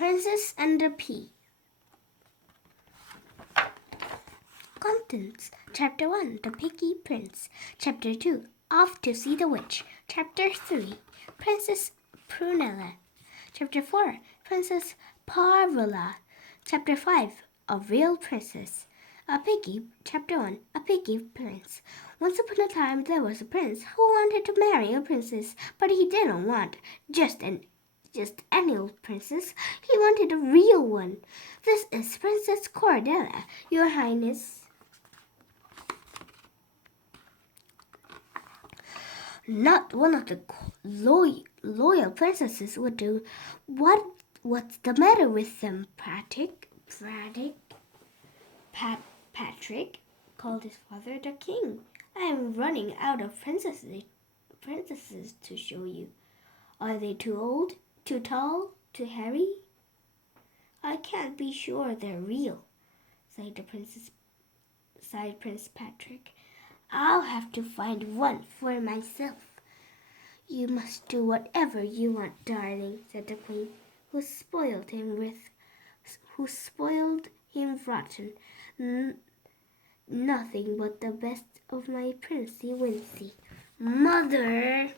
Princess and the Pea. Contents. Chapter 1, The Piggy Prince. Chapter 2, Off to See the Witch. Chapter 3, Princess Prunella. Chapter 4, Princess Parvula. Chapter 5, A Real Princess. Chapter 1, A Piggy Prince. Once upon a time there was a prince who wanted to marry a princess, but he didn't want just any old princess. He wanted a real one. This is Princess Cordelia, Your Highness. Not one of the loyal princesses would do. What's the matter with them, Patrick? Patrick called his father the king. I am running out of princesses to show you. Are they too old, too tall, too hairy? I can't be sure they're real, sighed Prince Patrick. I'll have to find one for myself. You must do whatever you want, darling, said the queen, who spoiled him rotten. Nothing but the best of my Princey Wincy. Mother!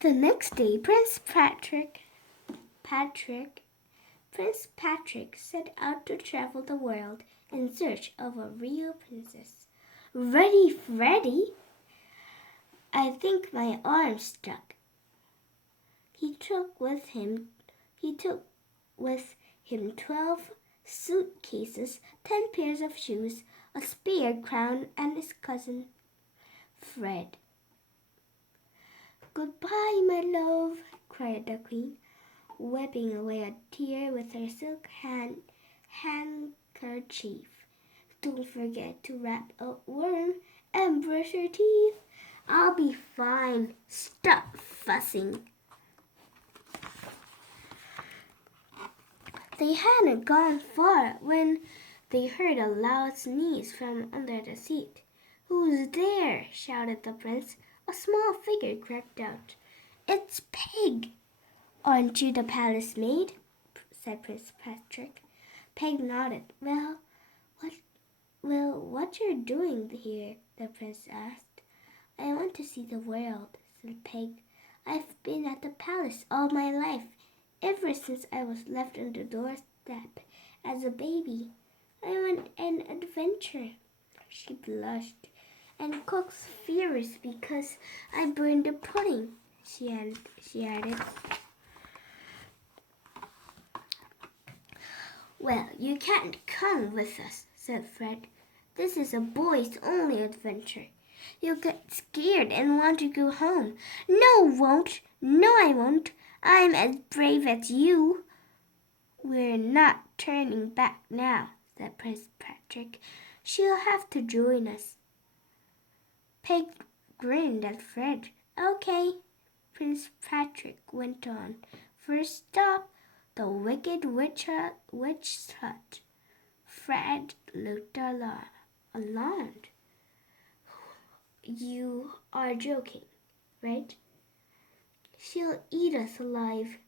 The next day, Prince Patrick set out to travel the world in search of a real princess. Ready, Freddy? I think my arm stuck. He took with him 12 suitcases, 10 pairs of shoes, a spare crown, and his cousin Fred. Goodbye, my love, cried the queen, wiping away a tear with her silk handkerchief. Don't forget to wrap a worm and brush your teeth. I'll be fine. Stop fussing. They hadn't gone far when they heard a loud sneeze from under the seat. Who's there? Shouted the prince. A small figure crept out. It's Peg. Aren't you the palace maid? Said Prince Patrick. Peg nodded. What you're doing here? The prince asked. I want to see the world, said Peg. I've been at the palace all my life, ever since I was left on the doorstep as a baby. I want an adventure. She blushed, and Cook's furious because I burned the pudding, she added. Well, you can't come with us, said Fred. This is a boys-only adventure. You'll get scared and want to go home. No, I won't. I'm as brave as you. We're not turning back now, said Prince Patrick. She'll have to join us. Peg grinned at Fred. Okay, Prince Patrick went on. First stop, the Wicked Witch's hut. Fred looked alarmed. You are joking, right? She'll eat us alive.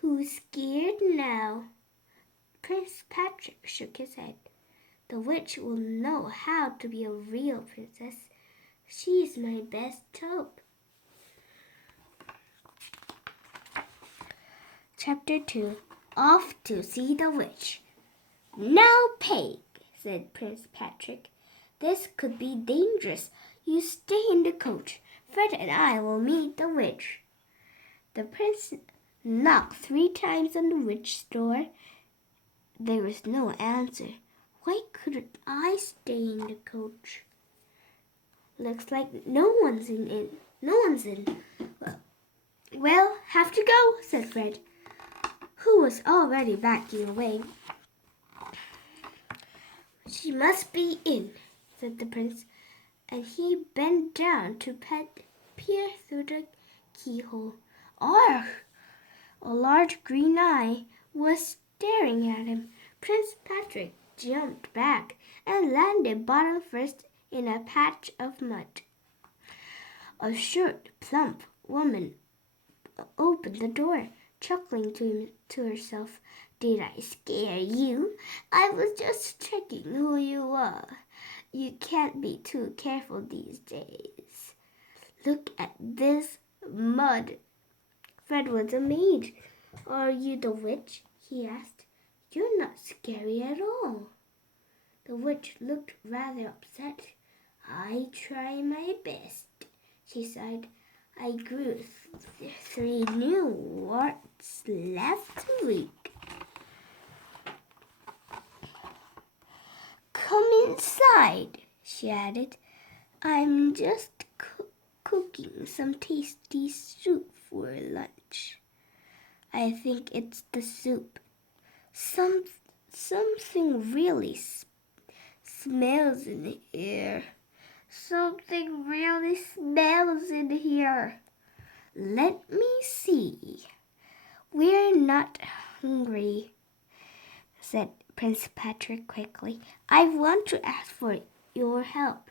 Who's scared now? Prince Patrick shook his head. The witch will know how to be a real princess. She's my best hope. Chapter 2, Off to See the Witch. Now, Peg, said Prince Patrick, this could be dangerous. You stay in the coach. Fred and I will meet the witch. The prince knocked 3 times on the witch's door. There was no answer. Why couldn't I stay in the coach? Looks like no one's in. Well, have to go, said Fred, who was already backing away. She must be in, said the prince, and he bent down to peer through the keyhole. Argh! A large green eye was staring at him. Prince Patrick jumped back and landed bottom first in a patch of mud. A short, plump woman opened the door, chuckling to herself. Did I scare you? I was just checking who you are. You can't be too careful these days. Look at this mud. Fred was amazed. Are you the witch? He asked. You're not scary at all. The witch looked rather upset. I try my best, she sighed. I grew 3 new warts last week. Come inside, she added. I'm just cooking some tasty soup for lunch. I think it's the soup. Something really smells in here. Something really smells in here. Let me see. We're not hungry, said Prince Patrick quickly. I want to ask for your help.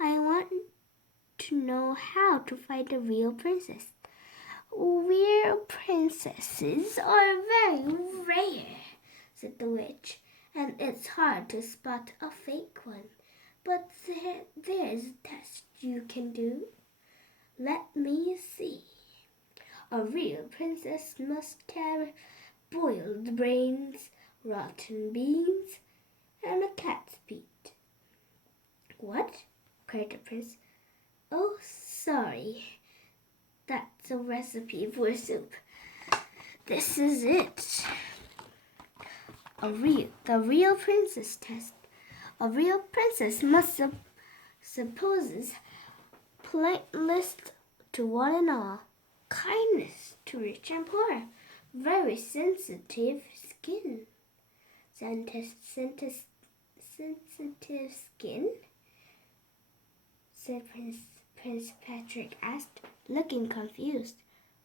I want to know how to find a real princess. Real princesses are very rare, said the witch, and it's hard to spot a fake one. But there's a test you can do. Let me see. A real princess must have boiled brains, rotten beans, and a cat's feet. What? Cried the prince. Oh, sorry. That's a recipe for soup. This is it. The real princess test. A real princess must supposes politeness to one and all, kindness to rich and poor, very sensitive skin. Sensitive skin? Said Prince Patrick asked, looking confused.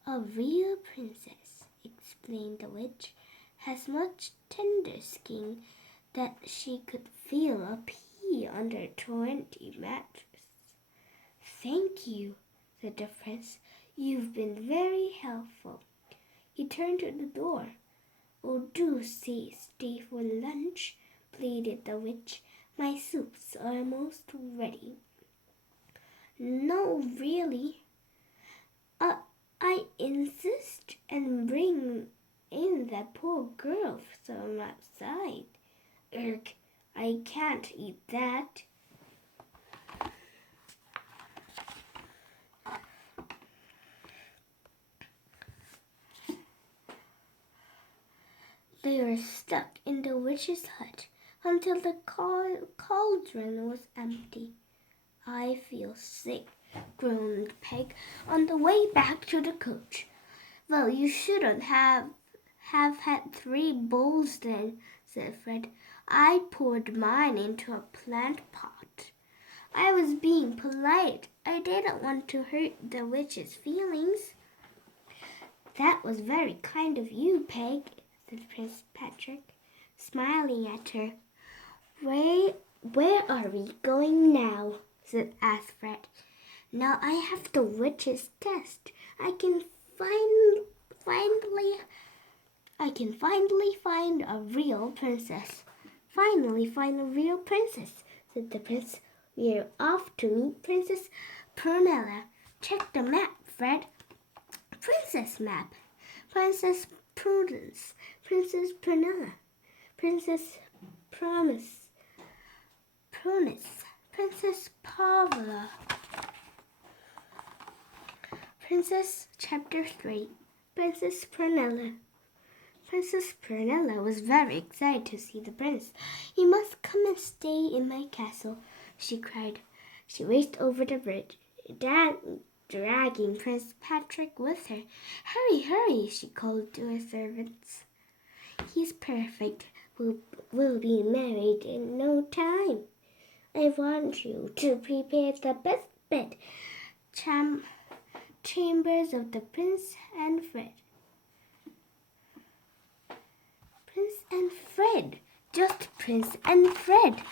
A real princess, explained the witch, has much tender skin that she could feel a pea under a 20 mattress. Thank you, said the prince. You've been very helpful. He turned to the door. Oh, do stay for lunch, pleaded the witch. My soup's almost ready. No, really. I insist, and bring in that poor girl from outside. Ugh, I can't eat that. They were stuck in the witch's hut until the cauldron was empty. I feel sick, groaned Peg on the way back to the coach. Well, you shouldn't have had 3 bowls then, said Fred. I poured mine into a plant pot. I was being polite. I didn't want to hurt the witch's feelings. That was very kind of you, Peg, said Prince Patrick, smiling at her. Where are we going now? asked Fred. Now I have the witch's test. I can finally find a real princess. Finally find a real princess, said the prince. We're off to meet Princess Prunella. Check the map, Fred. Princess map. Princess Prudence. Princess Prunella. Princess Promise. Princess Pavla. Princess Chapter 3. Princess Prunella. Princess Prunella was very excited to see the prince. You must come and stay in my castle, she cried. She raced over the bridge, dragging Prince Patrick with her. Hurry, hurry, she called to her servants. He's perfect. We'll be married in no time. I want you to prepare the best bed chambers of the Prince and Fred. Prince and Fred. Just Prince and Fred.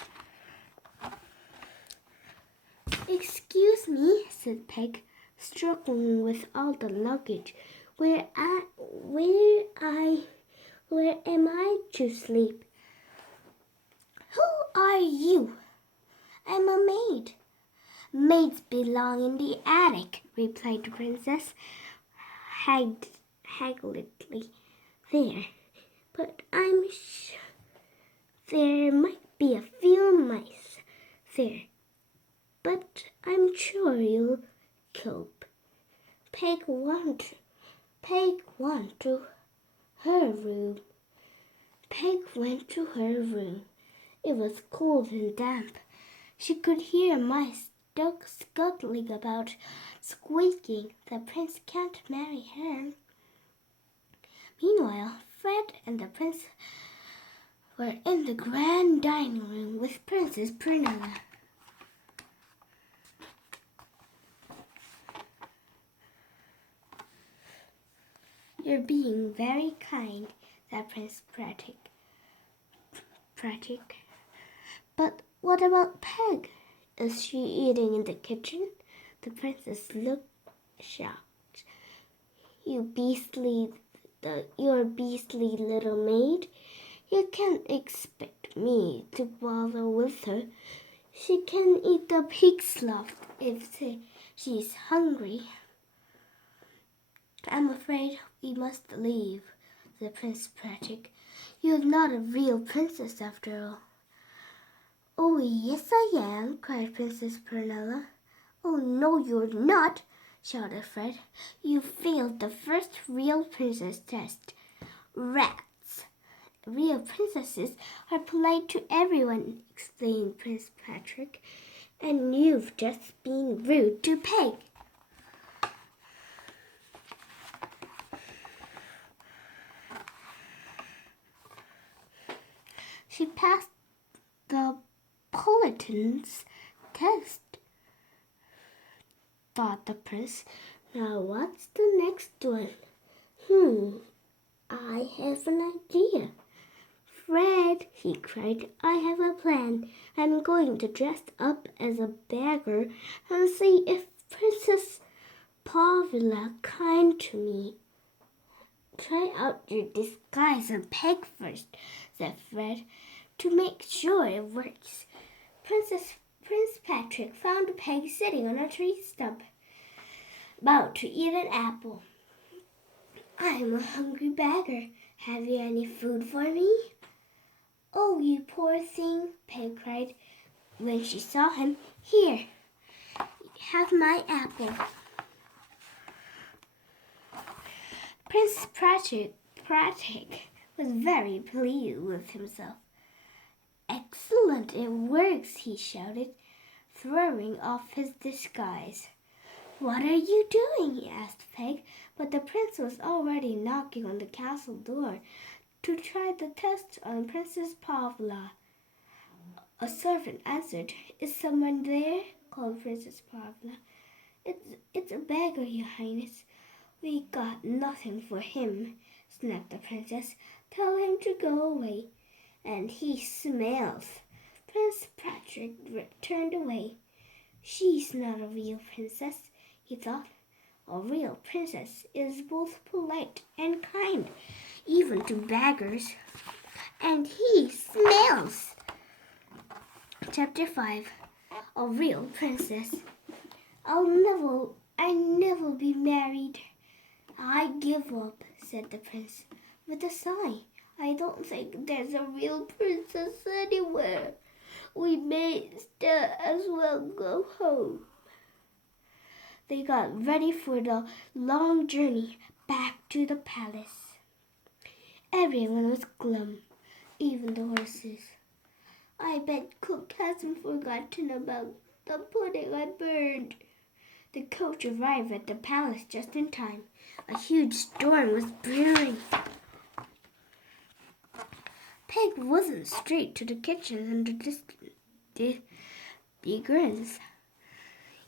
Excuse me, said Peg, struggling with all the luggage. Where am I to sleep? Who are you? I'm a maid. Maids belong in the attic, replied the princess, haggardly. There, but I'm sure there might be a few mice there, but I'm sure you'll cope. Peg went to her room. Peg went to her room. It was cold and damp. She could hear mice scuttling about, squeaking. The prince can't marry her. Meanwhile, Fred and the prince were in the grand dining room with Princess Prunella. You're being very kind, said Prince Pratic. But what about Peg? Is she eating in the kitchen? The princess looked shocked. Your beastly little maid. You can't expect me to bother with her. She can eat the pig slop if she's hungry. I'm afraid we must leave, said Prince Pratic. You're not a real princess after all. Oh, yes I am, cried Princess Prunella. Oh, no, you're not, shouted Fred. You failed the first real princess test. Rats. Real princesses are polite to everyone, explained Prince Patrick. And you've just been rude to Peg. She passed the Politan's test, thought the prince. Now what's the next one? I have an idea. Fred, he cried, I have a plan. I'm going to dress up as a beggar and see if Princess Pavla kind to me. Try out your disguise on Peg first, said Fred, to make sure it works. Prince Patrick found Peg sitting on a tree stump, about to eat an apple. I'm a hungry beggar. Have you any food for me? Oh, you poor thing, Peg cried when she saw him. Here, have my apple. Prince Pratic was very pleased with himself. Excellent, it works, he shouted, throwing off his disguise. What are you doing? Asked Peg, but the prince was already knocking on the castle door to try the test on Princess Pavla. A servant answered. Is someone there? Called Princess Pavla. It's a beggar, your highness. We got nothing for him, snapped the princess. Tell him to go away. And he smells. Prince Patrick turned away. She's not a real princess, he thought. A real princess is both polite and kind, even to beggars. And he smells. Chapter 5. A Real Princess. I never be married. I give up, said the prince with a sigh. I don't think there's a real princess anywhere. We may still as well go home. They got ready for the long journey back to the palace. Everyone was glum, even the horses. I bet Cook hasn't forgotten about the pudding I burned. The coach arrived at the palace just in time. A huge storm was brewing. Peg wasn't straight to the kitchen and the grins.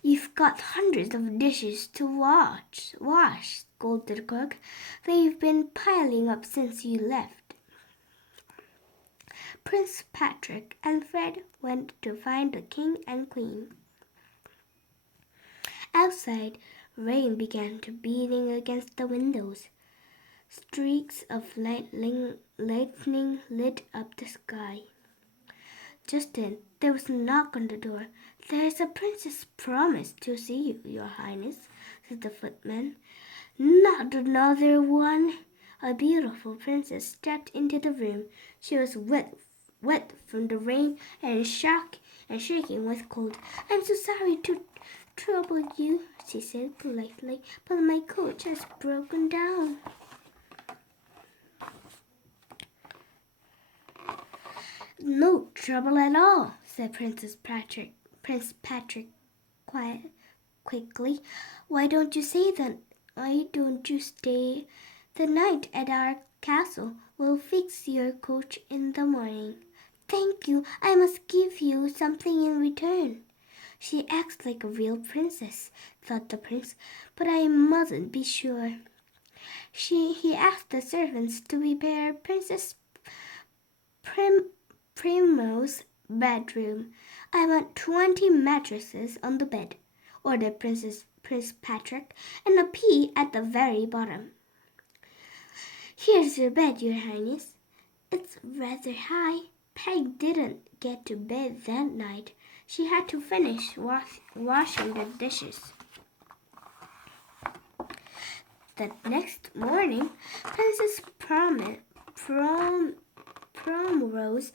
You've got hundreds of dishes to wash, scolded the cook. They've been piling up since you left. Prince Patrick and Fred went to find the king and queen. Outside, Rain began to beating against the windows. Streaks of lightning lit up the sky. Just then, there was a knock on the door. "There is a princess promised to see you, your highness," said the footman. "Not another one." A beautiful princess stepped into the room. She was wet from the rain and shaking with cold. "I'm so sorry to trouble you," she said politely, "but my coach has broken down." "No trouble at all," said Prince Patrick quickly. "Why don't you stay the night at our castle? We'll fix your coach in the morning." "Thank you. I must give you something in return." "She acts like a real princess," thought the prince, "but I mustn't be sure." He asked the servants to prepare Princess Primo's bedroom. "I want 20 mattresses on the bed," ordered Prince Patrick, "and a pea at the very bottom." "Here's your bed, your highness." "It's rather high." Peg didn't get to bed that night. She had to finish washing the dishes. The next morning, Princess Primrose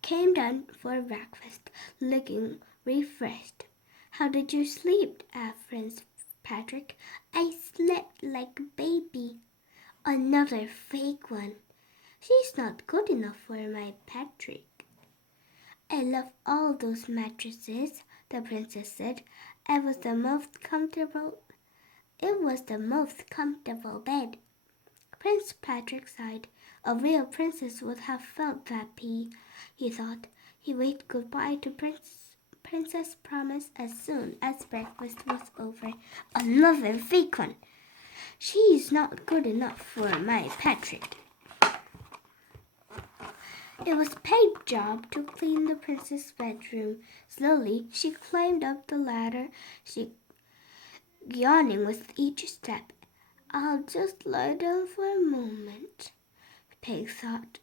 came down for breakfast, looking refreshed. "How did you sleep?" asked Prince Patrick. "I slept like a baby." "Another fake one." "She's not good enough for my Patrick." "I love all those mattresses," the princess said. It was the most comfortable bed." Prince Patrick sighed. A real princess would have felt that pea, he thought. He waved goodbye to Princess Promise as soon as breakfast was over. "Another fake one. She's not good enough for my Patrick." It was Peg's job to clean the princess' bedroom. Slowly, she climbed up the ladder, yawning with each step. "I'll just lie down for a moment," Peg thought,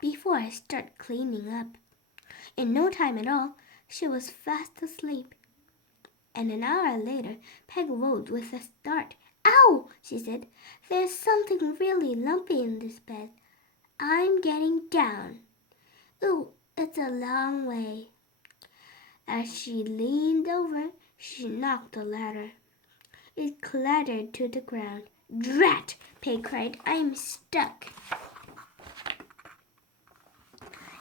"before I start cleaning up." In no time at all, she was fast asleep. And an hour later, Peg woke with a start. "Ow!" she said. "There's something really lumpy in this bed. I'm getting down. Ooh, it's a long way." As she leaned over, she knocked the ladder. It clattered to the ground. "Drat!" Peg cried. "I'm stuck."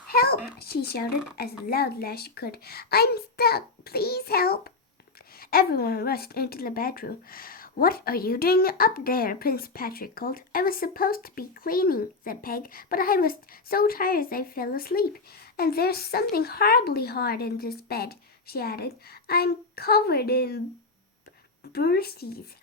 "Help!" she shouted as loudly as she could. "I'm stuck. Please help." Everyone rushed into the bedroom. "What are you doing up there?" Prince Patrick called. "I was supposed to be cleaning," said Peg, "but I was so tired I fell asleep. And there's something horribly hard in this bed," she added. "I'm covered in bruises.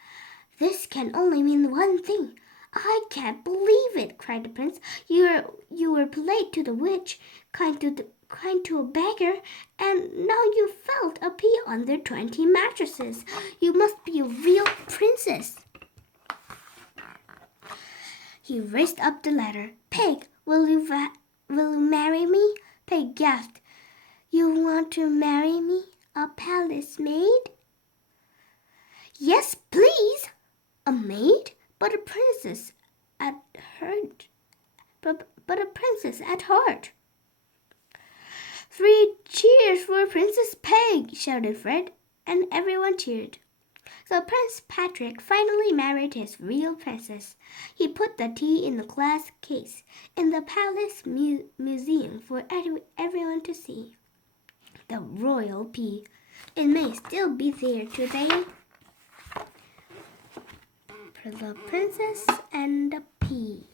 This can only mean one thing." "I can't believe it," cried the prince. You were polite to the witch, kind to a beggar, and now you felt a pea under 20 mattresses. You must be a real princess." He raced up the ladder. "Peg, will you marry me?" Peg gasped. "You want to marry me, a palace maid?" "Yes, please." "A maid? But a princess at heart. But a princess at heart." "Three cheers for Princess Peg!" shouted Fred, and everyone cheered. So Prince Patrick finally married his real princess. He put the tea in a glass case in the palace museum for everyone to see. The royal pea. It may still be there today. For the Princess and the Pea.